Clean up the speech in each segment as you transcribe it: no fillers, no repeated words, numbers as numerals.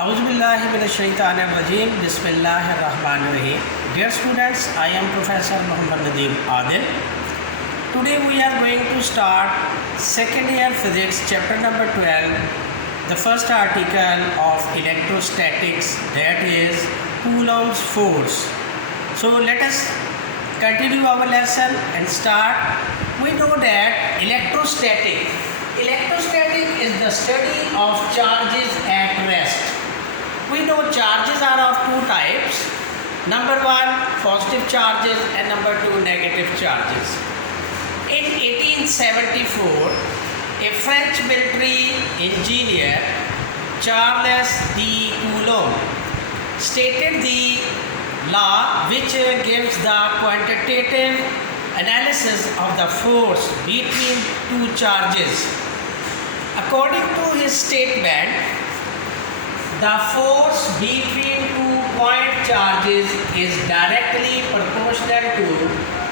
Auzubillahiminash-shaytanir-rajim. Bismillahir-rahmanir-rahim. Dear students, I am Professor Muhammad Nadeem Adil. Today we are going to start second year physics chapter number 12, the first article of electrostatics, that is Coulomb's force. So let us continue our lesson and start. We know that electrostatic is the study of charges at rest. We know charges are of two types. Number one, positive charges, and number two, negative charges. In 1874, a French military engineer, Charles de Coulomb, stated the law which gives the quantitative analysis of the force between two charges. According to his statement, the force between 2 point charges is directly proportional to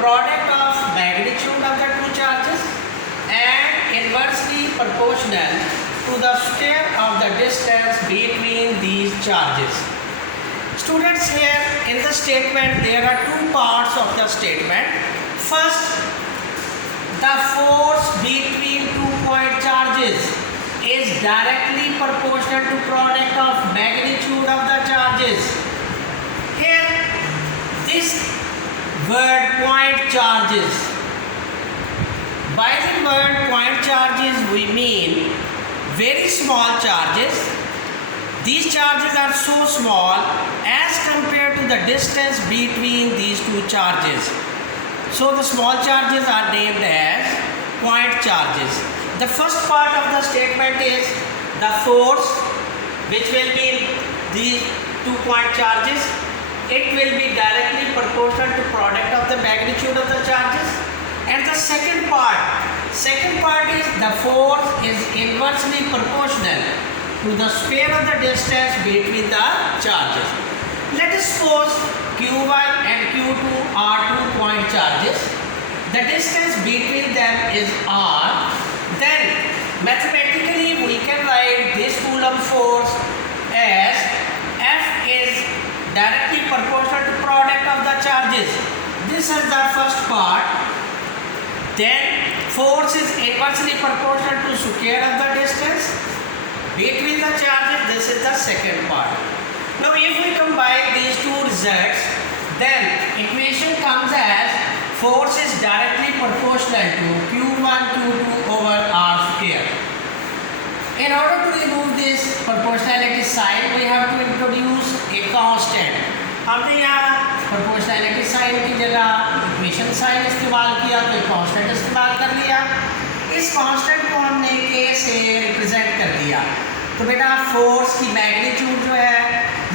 product of magnitude of the two charges and inversely proportional to the square of the distance between these charges. Students, here in the statement there are two parts of the statement. First, the force between 2 point charges is directly proportional to product of magnitude of the charges. Here, this word point charges. By the word point charges we mean very small charges. These charges are so small as compared to the distance between these two charges. So the small charges are named as point charges. The first part of the statement is the force, which will be these 2 point charges. It will be directly proportional to product of the magnitude of the charges. And the second part is the force is inversely proportional to the square of the distance between the charges. Let us suppose Q1 and Q2 are 2 point charges. The distance between them is r. Then mathematically we can write this Coulomb force as F is directly proportional to product of the charges. This is the first part. Then force is inversely proportional to square of the distance between the charges. This is the second part. Now if we combine these two results, then equation comes as force is directly proportional to Q1 Q2 over R square. In order to remove this proportionality sign, we have to introduce a constant. हमने यहाँ proportionality sign की जगह equation sign इस्तेमाल किया, तो constant इस्तेमाल कर लिया. इस constant को हमने K से represent कर दिया. तो बेटा force की magnitude जो है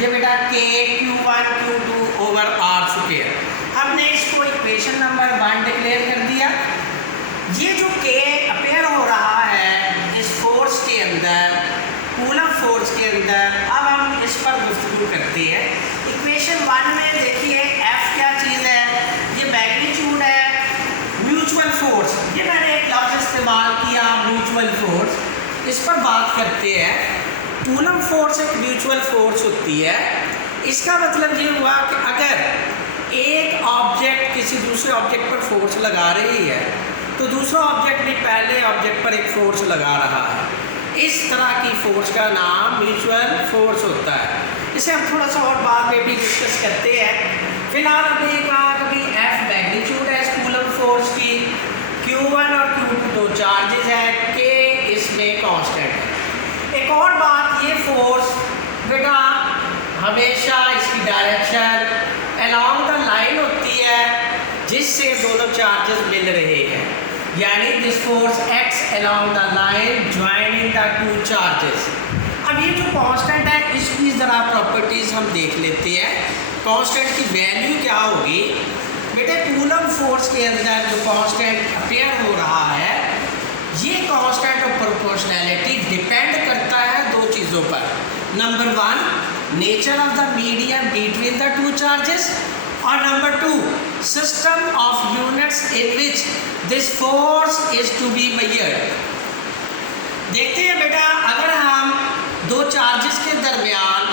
ये बेटा K Q1 Q2 over R square. हमने इसको इक्वेशन नंबर 1 डिक्लेयर कर दिया. ये जो K अपेयर हो रहा है इस फोर्स के अंदर, कूलम फोर्स के अंदर, अब हम इस पर गुफ्तगू करते हैं. इक्वेशन 1 में देखिए F क्या चीज़ है, ये मैग्नीट्यूड है, म्यूचुअल फोर्स. ये मैंने एक लफ्ज़ इस्तेमाल किया म्यूचुअल फोर्स. इस पर बात करते हैं. कूलम फोर्स एक म्यूचुअल फोर्स होती है. इसका मतलब ये हुआ कि अगर एक ऑब्जेक्ट किसी दूसरे ऑब्जेक्ट पर फोर्स लगा रही है तो दूसरा ऑब्जेक्ट भी पहले ऑब्जेक्ट पर एक फोर्स लगा रहा है. इस तरह की फोर्स का नाम म्यूचुअल फोर्स होता है. इसे हम थोड़ा सा और बाद में भी डिस्कस करते हैं. फिलहाल हमने कहा कि F मैग्नीट्यूड है इस कूलम फोर्स की, Q1 और Q2 दो चार्जेस है, K इसमें कांस्टेंट है. एक और बात, ये फोर्स बेटा हमेशा इसकी डायरेक्शन along द लाइन होती है जिससे दोनों चार्जेस मिल रहे हैं, यानी this force acts along the line joining the two charges. अब ये जो कांस्टेंट है इसकी ज़रा प्रॉपर्टीज़ हम देख लेते हैं. कांस्टेंट की वैल्यू क्या होगी बेटे? कूलम फोर्स के अंदर जो कांस्टेंट अपेयर हो रहा है, ये कांस्टेंट ऑफ प्रोपोर्शनैलिटी डिपेंड करता है दो चीज़ों पर. Number 1, nature of the medium between the two charges, और number 2, system of units in which this force is to be measured. देखते हैं बेटा, अगर हम दो चार्जेस के दरमियान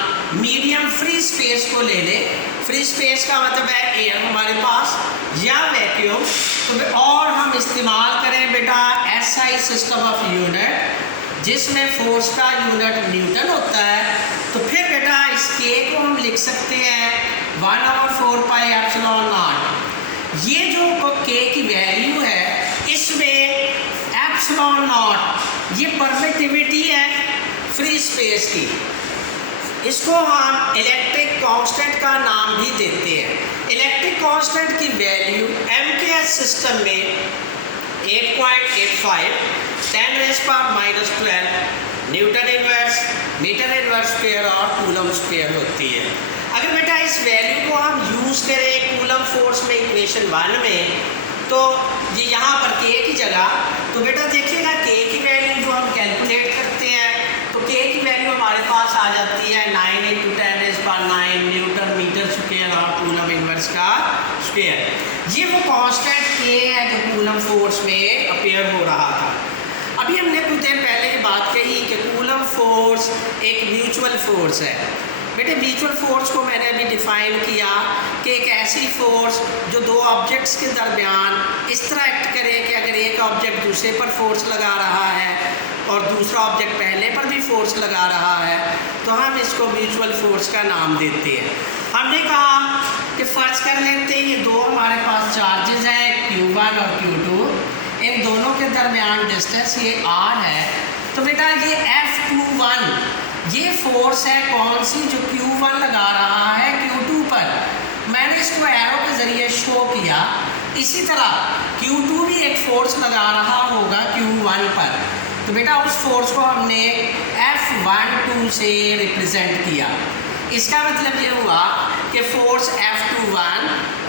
स्पेस को ले ले, फ्री स्पेस का मतलब है एयर हमारे पास या वैक्यूम, तो और हम इस्तेमाल करें बेटा एसआई सिस्टम ऑफ यूनिट जिसमें फोर्स का यूनिट न्यूटन होता है, तो फिर बेटा इस के को हम लिख सकते हैं 1/4 पाई एप्सिलॉन नॉट। ये जो के की वैल्यू है इसमें एप्सिलॉन नॉट ये परमिटिविटी है फ्री स्पेस की, इसको हम इलेक्ट्रिक कांस्टेंट का नाम भी देते हैं। इलेक्ट्रिक कांस्टेंट की वैल्यू एमकेएस सिस्टम में 8.85 10⁻⁻12 newton inverse metre inverse square और कूलम स्क्वायर होती है। अगर बेटा इस वैल्यू को हम यूज़ करें कूलम फोर्स में इक्वेशन 1 में, तो ये यहाँ पर के की जगह, तो बेटा देखिएगा के की वैल्यू जो हम कैलकुलेट करते हैं तो के की वैल्यू हमारे पास आ जाती है 9 × 10⁻9 न्यूटन मीटर स्क्वायर और कूलम इनवर्स का स्क्वायर। ये वो कांस्टेंट के है जो कूलम फोर्स में अपेयर हो रहा था। अभी हमने कुछ देर पहले ये बात कही कि कूलम फोर्स एक म्यूचुअल फोर्स है। बेटे म्यूचुअल फोर्स को मैंने अभी डिफाइन किया कि एक ऐसी फोर्स जो दो ऑब्जेक्ट्स के दरमियान इस तरह एक्ट करे कि अगर एक ऑब्जेक्ट दूसरे पर फोर्स लगा रहा है और दूसरा ऑब्जेक्ट पहले पर भी फोर्स लगा रहा है तो हम इसको म्यूचुअल फोर्स का नाम देते हैं। हमने कहा कि फ़र्ज कर लेते हैं ये दो हमारे पास चार्जेस हैं Q1 और Q2, इन दोनों के दरमियान डिस्टेंस ये R है, तो बेटा ये F21 ये फोर्स है कौन सी जो Q1 लगा रहा है Q2 पर। मैंने इसको एरो के ज़रिए शो किया। इसी तरह Q2 भी एक फोर्स लगा रहा होगा Q1 पर, तो बेटा उस फोर्स को हमने F12 से रिप्रेजेंट किया। इसका मतलब ये हुआ कि फोर्स F21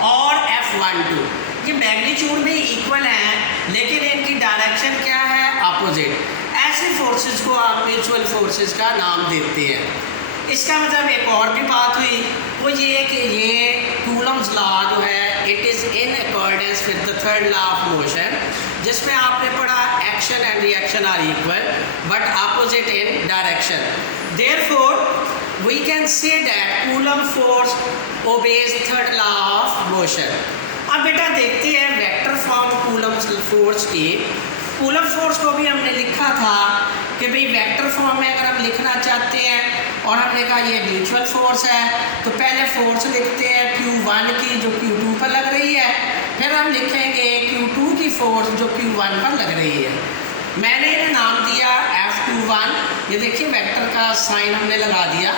और F12 ये मैग्नीट्यूड में इक्वल हैं लेकिन इनकी डायरेक्शन क्या है, अपोजिट। ऐसे फोर्सेस को आप म्यूचुअल फोर्सेस का नाम देते हैं। इसका मतलब एक और भी बात हुई, वो ये कि ये कूलम्स लॉ जो है it is in accordance with the third law of motion, जिसमें आपने पढ़ा action and reaction are equal but opposite in direction. Therefore we can say that coulomb force obeys third law of motion. अब बेटा देखते हैं vector form coulomb force की। Coulomb force को भी हमने लिखा था कि भाई वेक्टर फॉर्म में अगर हम लिखना चाहते हैं और हमने कहा ये म्यूचुअल फोर्स है तो पहले फोर्स लिखते हैं Q1 की जो Q2 पर लग रही है, फिर हम लिखेंगे Q2 की फोर्स जो Q1 पर लग रही है। मैंने इन्हें नाम दिया F21। ये देखिए वेक्टर का साइन हमने लगा दिया।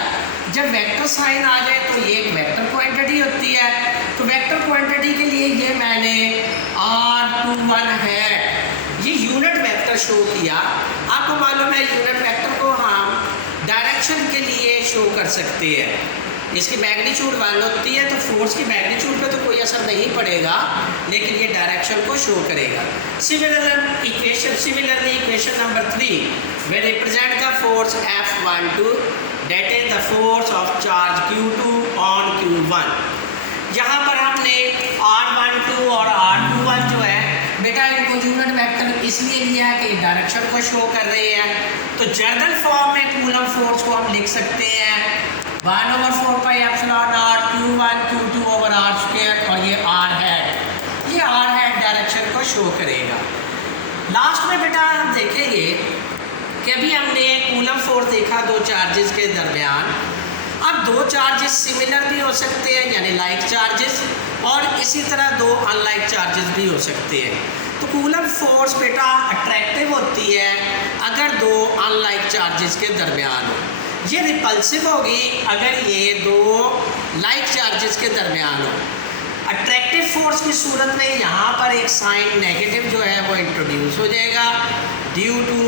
जब वेक्टर साइन आ जाए तो ये एक वेक्टर क्वांटिटी होती है, तो वेक्टर क्वांटिटी के लिए ये मैंने R21 है ये यूनिट वेक्टर शो किया। आपको मालूम है यूनिट वेक्टर को हम डायरेक्शन के लिए शो कर सकते हैं। इसकी मैग्नीट्यूड 1 होती है तो फोर्स की मैग्नीट्यूड पे तो कोई असर नहीं पड़ेगा, लेकिन ये डायरेक्शन को शो करेगा। Similarly equation number 3 way represent the force F12 that is the force of charge Q2 on Q1। यहाँ पर हमने R12 और R21 जो है बेटा इनको यूनिट वेक्टर इसलिए लिया है कि डायरेक्शन को शो कर रहे हैं। तो जनरल फॉर्म में कूलम फोर्स को हम लिख सकते हैं 1/4 pi epsilon not Q1 Q2 over R square, और ये R है, ये R है डायरेक्शन को शो करेगा। लास्ट में बेटा हम देखेंगे कि अभी हमने कूलम फोर्स देखा दो चार्जेस के दरमियान। अब दो चार्जेस सिमिलर भी हो सकते हैं यानी लाइक चार्जेस, और इसी तरह दो अनलाइक चार्जेस भी हो सकते हैं। तो कूलम फोर्स बेटा अट्रैक्टिव होती है अगर दो अनलाइक चार्जेस के दरमियान हो। ये रिपल्सिव होगी अगर ये दो लाइक चार्जेस के दरमियान हो। अट्रैक्टिव फोर्स की सूरत में यहाँ पर एक साइन नेगेटिव जो है वो इंट्रोड्यूस हो जाएगा due to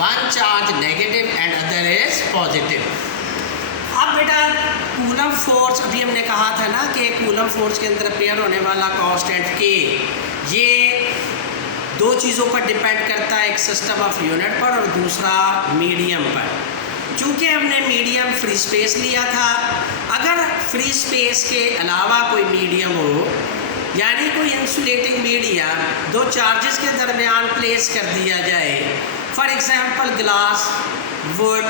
one charge negative and other is positive. अब बेटा कूलम फोर्स अभी हमने कहा था ना कि कूलम फोर्स के अंदर अपेयर होने वाला कांस्टेंट के ये दो चीज़ों पर डिपेंड करता है, एक सिस्टम ऑफ यूनिट पर और दूसरा मीडियम पर। चूँकि हमने मीडियम फ्री स्पेस लिया था, अगर फ्री स्पेस के अलावा कोई मीडियम हो यानी कोई इंसुलेटिंग मीडियम दो चार्जेस के दरमियान प्लेस कर दिया जाए, for example glass, wood,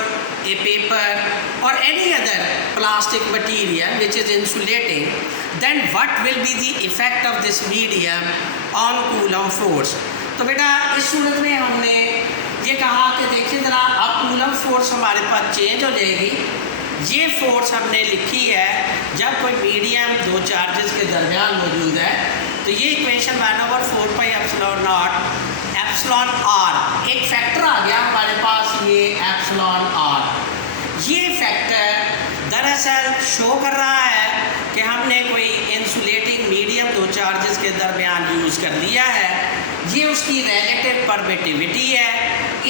a paper और any other plastic material which is insulating, then what will be the effect of this medium on Coulomb force? तो बेटा इस सूरत में हमने ये कहा कि देखिए ज़रा अब Coulomb फोर्स हमारे पास चेंज हो जाएगी। ये फोर्स हमने लिखी है जब कोई मीडियम दो चार्जेस के दरमियान मौजूद है, तो ये equation 1/4 pi epsilon naught epsilon r, एक फैक्टर आ गया हमारे पास ये एप्सिलॉन आर। ये फैक्टर दरअसल शो कर रहा है कि हमने कोई इंसुलेटिंग मीडियम दो चार्जेस के दरमियान यूज़ कर लिया है। ये उसकी रिलेटिव परमिटिविटी है,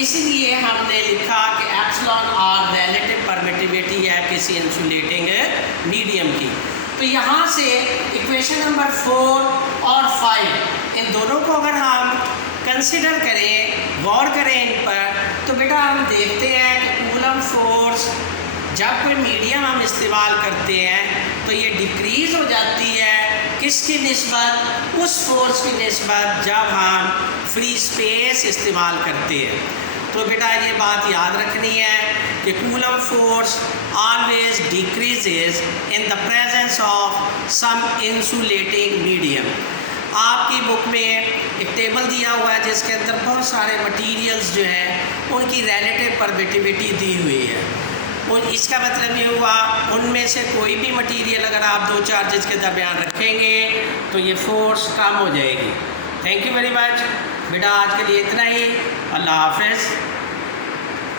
इसलिए हमने लिखा कि एप्सिलॉन आर रिलेटिव परमिटिविटी है किसी इंसुलेटिंग मीडियम की। तो यहाँ से इक्वेशन नंबर 4 और 5 इन दोनों को अगर हम कंसिडर करें, गौर करें इन पर, तो बेटा हम देखते हैं कि कूलम फोर्स जब कोई मीडियम हम इस्तेमाल करते हैं तो ये डिक्रीज़ हो जाती है किसकी निस्बत, उस फोर्स की निस्बत जब हम फ्री स्पेस इस्तेमाल करते हैं। तो बेटा ये बात याद रखनी है कि coulomb force always decreases in the presence of some insulating medium. आपकी बुक में एक टेबल दिया हुआ है जिसके अंदर बहुत सारे मटेरियल्स जो हैं उनकी रिलेटिव परमिटिविटी दी हुई है, और इसका मतलब ये हुआ उनमें से कोई भी मटेरियल अगर आप दो चार्जेस के दरमियान रखेंगे तो ये फोर्स कम हो जाएगी। थैंक यू वेरी मच बेटा, आज के लिए इतना ही। अल्लाह हाफ़िज़।